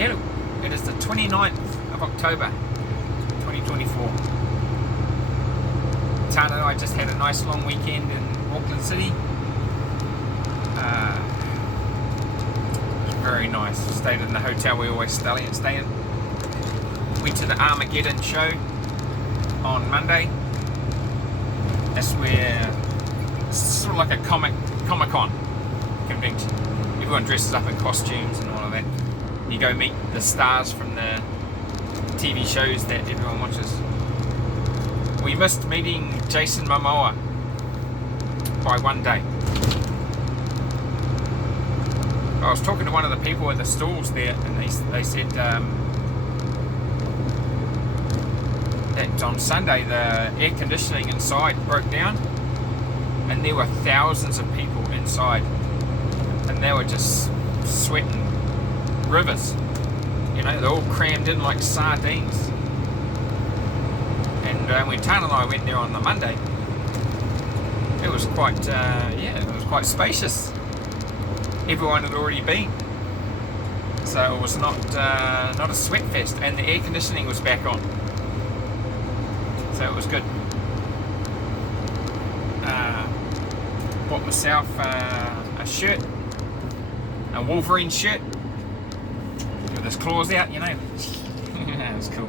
Yeah, it is the 29th of October 2024. Tana and I just had a nice long weekend in Auckland City. It was very nice. Stayed in the hotel we always stay in. Went to the Armageddon show on Monday. That's where it's sort of like a Comic-Con convention. Everyone dresses up in costumes and all of that. You go meet the stars from the TV shows that everyone watches. We missed meeting Jason Momoa by one day. I was talking to one of the people at the stalls there, and they said that on Sunday the air conditioning inside broke down, and there were thousands of people inside, and they were just sweating rivers. You know, they're all crammed in like sardines. And when Tana and I went there on the Monday, it was quite, it was quite spacious. Everyone had already been, so it was not a sweat fest, and the air conditioning was back on, so it was good. Bought myself a shirt, a Wolverine shirt with his claws out, you know. That was cool.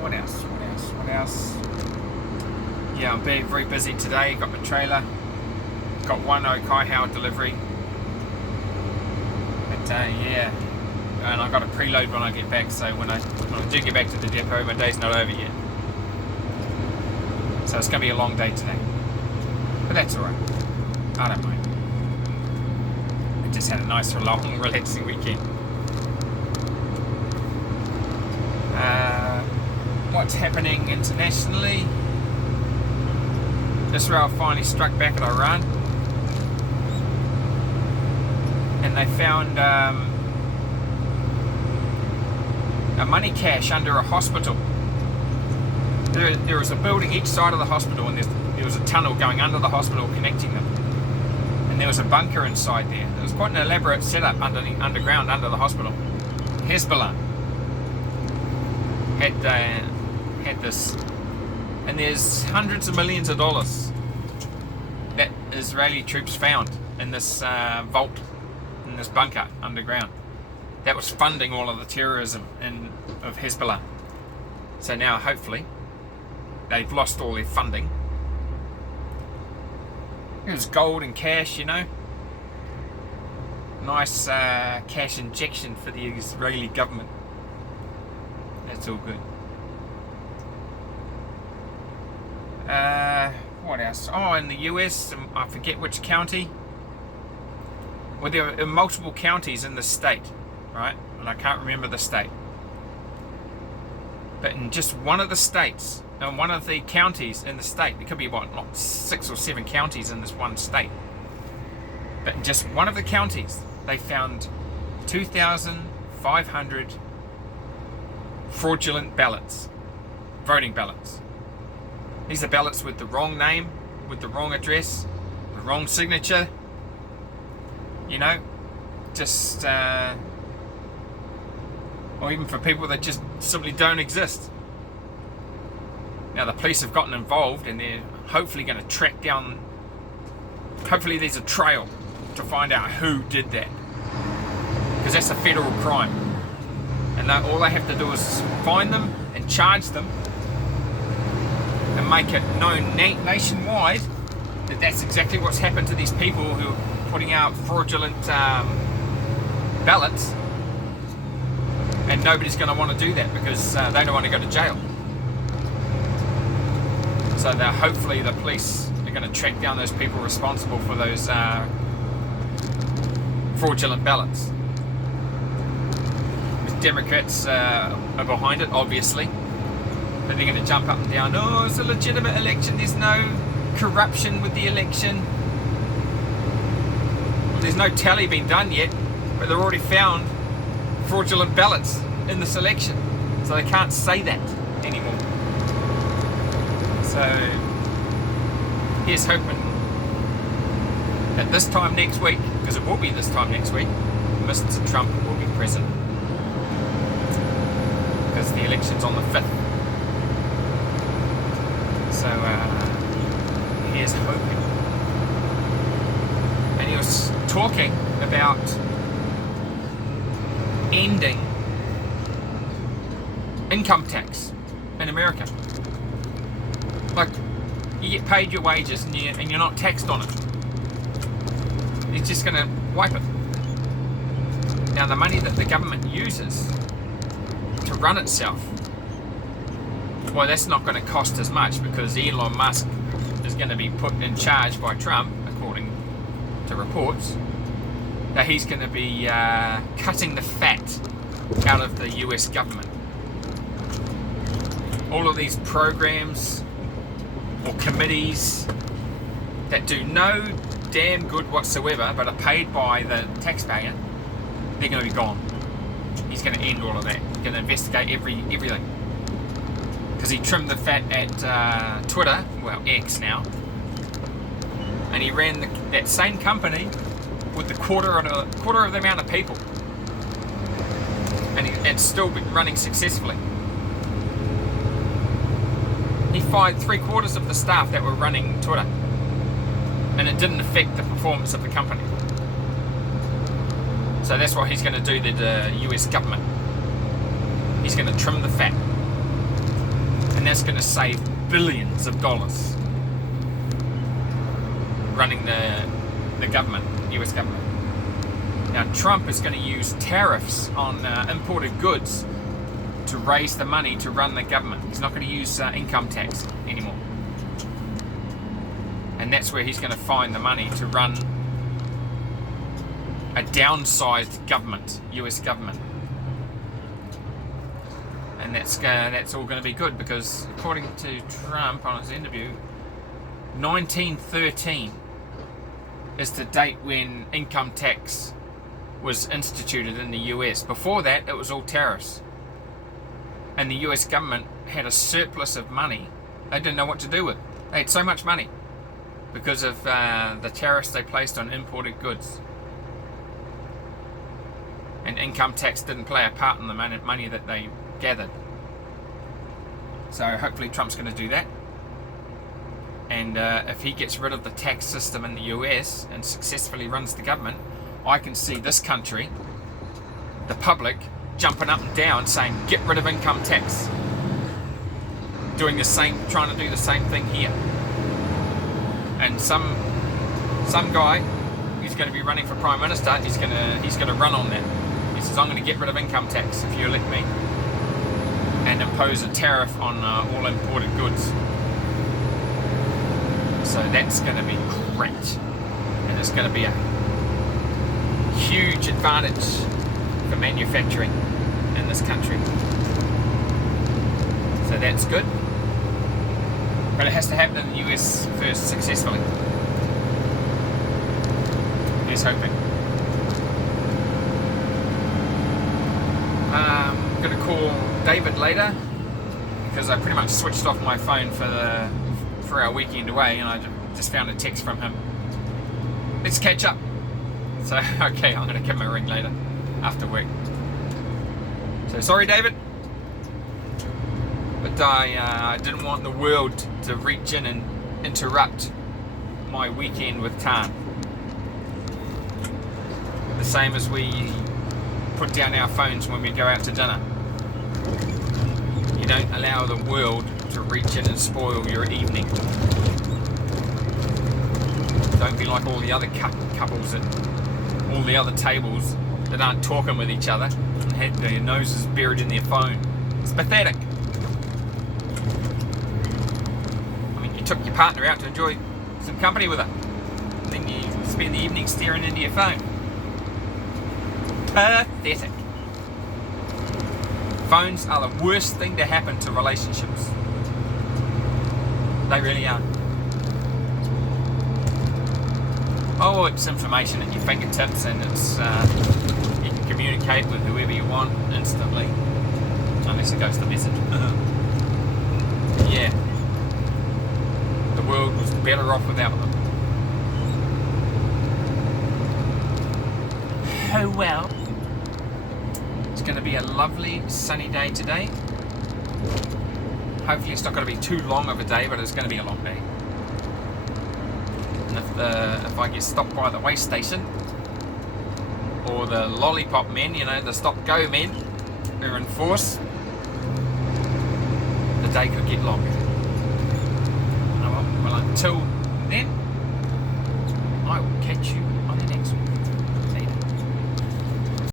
What else? Yeah, I'm being very busy today. Got my trailer. Got one Okai delivery. But and I got a preload when I get back. So when I do get back to the depot, my day's not over yet. So it's going to be a long day today. But that's alright. I don't mind. I just had a nice, long, relaxing weekend. What's happening internationally? Israel finally struck back at Iran, and they found a money cache under a hospital. There was a building each side of the hospital, and there was a tunnel going under the hospital connecting them, and there was a bunker inside there. It was quite an elaborate setup underground under the hospital. Hezbollah had this, and there's hundreds of millions of dollars that Israeli troops found in this vault, in this bunker underground, that was funding all of the terrorism of Hezbollah. So now hopefully they've lost all their funding. It was gold and cash, you know. Nice cash injection for the Israeli government. That's all good. What else? Oh, in the US, I forget which county. Well, there are multiple counties in the state, right? And I can't remember the state. But in just one of the states, and one of the counties in the state, there could be like 6 or 7 counties in this one state. But in just one of the counties, they found 2,500 fraudulent ballots, voting ballots. These are ballots with the wrong name, with the wrong address, the wrong signature. You know, just or even for people that just simply don't exist. Now the police have gotten involved, and they're hopefully going to track down. Hopefully there's a trail to find out who did that, because that's a federal crime, and all they have to do is find them and charge them, and make it known nationwide that that's exactly what's happened to these people who are putting out fraudulent ballots, and nobody's going to want to do that because they don't want to go to jail. So hopefully the police are going to track down those people responsible for those fraudulent ballots. The Democrats are behind it, obviously. But they're going to jump up and down. Oh, it's a legitimate election. There's no corruption with the election. Well, there's no tally been done yet, but they've already found fraudulent ballots in this election. So they can't say that anymore. So here's hoping that this time next week because it will be this time next week, Mr. Trump will be president. Because the election's on the 5th. So here's hoping. And he was talking about ending income tax in America. Like, you get paid your wages and you're not taxed on it. He's just going to wipe it. Now, the money that the government uses to run itself, well, that's not going to cost as much because Elon Musk is going to be put in charge by Trump, according to reports, that he's going to be cutting the fat out of the US government. All of these programs or committees that do no damn good whatsoever but are paid by the taxpayer, they're going to be gone. He's going to end all of that. He's going to investigate everything. Because he trimmed the fat at Twitter, well, X now, and he ran that same company with the quarter of the amount of people, and it's still been running successfully. He fired 3/4 of the staff that were running Twitter, and it didn't affect the performance of the company. So that's what he's going to do to the US government. He's going to trim the fat, and that's going to save billions of dollars running the government, US government. Now, Trump is going to use tariffs on imported goods to raise the money to run the government. He's not going to use income tax anymore. And that's where he's going to find the money to run a downsized government, US government. And that's all going to be good because, according to Trump on his interview, 1913 is the date when income tax was instituted in the US. Before that, it was all tariffs. And the US government had a surplus of money. They didn't know what to do with it. They had so much money because of the tariffs they placed on imported goods. And income tax didn't play a part in the money that they gathered. So hopefully Trump's going to do that. And if he gets rid of the tax system in the US and successfully runs the government, I can see this country, the public, jumping up and down saying, get rid of income tax. Trying to do the same thing here. And some guy who's going to be running for Prime Minister, he's going to run on that. He says, I'm going to get rid of income tax if you elect me, and impose a tariff on all imported goods. So that's going to be great, and it's going to be a huge advantage for manufacturing in this country. So that's good, but it has to happen in the US first successfully. Here's hoping. I'm going to call David later because I pretty much switched off my phone for our weekend away, and I just found a text from him. Let's catch up. So, okay, I'm going to give him a ring later after work. So, sorry, David. But I didn't want the world to reach in and interrupt my weekend with Khan. The same as we put down our phones when we go out to dinner. You don't allow the world to reach in and spoil your evening. Don't be like all the other couples at all the other tables that aren't talking with each other and had their noses buried in their phone. It's pathetic. I mean, you took your partner out to enjoy some company with her, and then you spend the evening staring into your phone. Pathetic. Phones are the worst thing to happen to relationships. They really are. Oh, it's information at your fingertips, and it's you can communicate with whoever you want instantly, unless it goes to message. Yeah, the world was better off without them. so well. It's going to be a lovely sunny day today. Hopefully it's not going to be too long of a day, but it's going to be a long day. And if I get stopped by the way station, or the lollipop men, you know, the stop-go men who are in force, the day could get longer. Oh well, until then, I will catch you